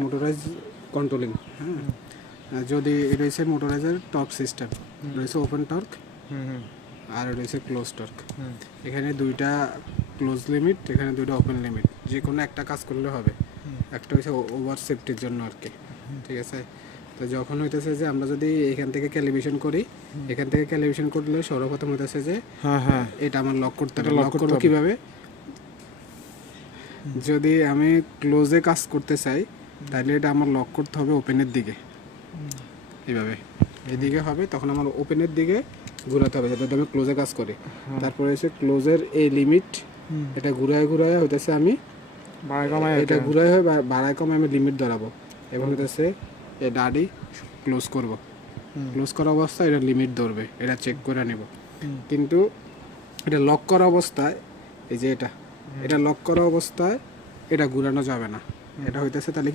Motorise controlling. হ্যাঁ, যদি এটা হচ্ছে মোটরাইজের টর্ক সিস্টেম, রয়েছে ওপেন টর্ক আর রয়েছে ক্লোজ টর্ক। এখানে দুইটা ক্লোজ লিমিট, এখানে দুইটা ওপেন লিমিট, যে কোনো একটা কাজ করলে হবে। একটা হচ্ছে ওভার সেফটির জন্য আর কি, ঠিক আছে। তো যখন হইতেছে যে আমরা যদি এখান থেকে ক্যালিব্রেশন করি, এখান থেকে ক্যালিব্রেশন করলে সর্বপ্রথম হইতেছে যে এটা আমার লক করতে হবে। লক করবো কীভাবে? যদি আমি ক্লোজে কাজ করতে চাই তাহলে এটা আমার লক করতে হবে ওপেনের দিকে, এইভাবে এদিকে হবে, তখন আমার ওপেনের দিকে ঘোরাতে হবে যাতে আমি ক্লোজে কাজ করি। তারপরে হচ্ছে ক্লোজের এই লিমিট, এটা ঘুরায় ঘুরায় হইতেছে আমি এটা ঘুরাই হয় বাড়ায় কমে আমি লিমিট ধরাবো এবং হইতেছে এই ডাডি ক্লোজ করব। ক্লোজ করা অবস্থায় এটা লিমিট ধরবে, এটা চেক করে নেব। কিন্তু এটা লক করা অবস্থায়, এই যে এটা লক করা অবস্থায় এটা ঘুরানো যাবে না। এটা হইতেছে তাহলে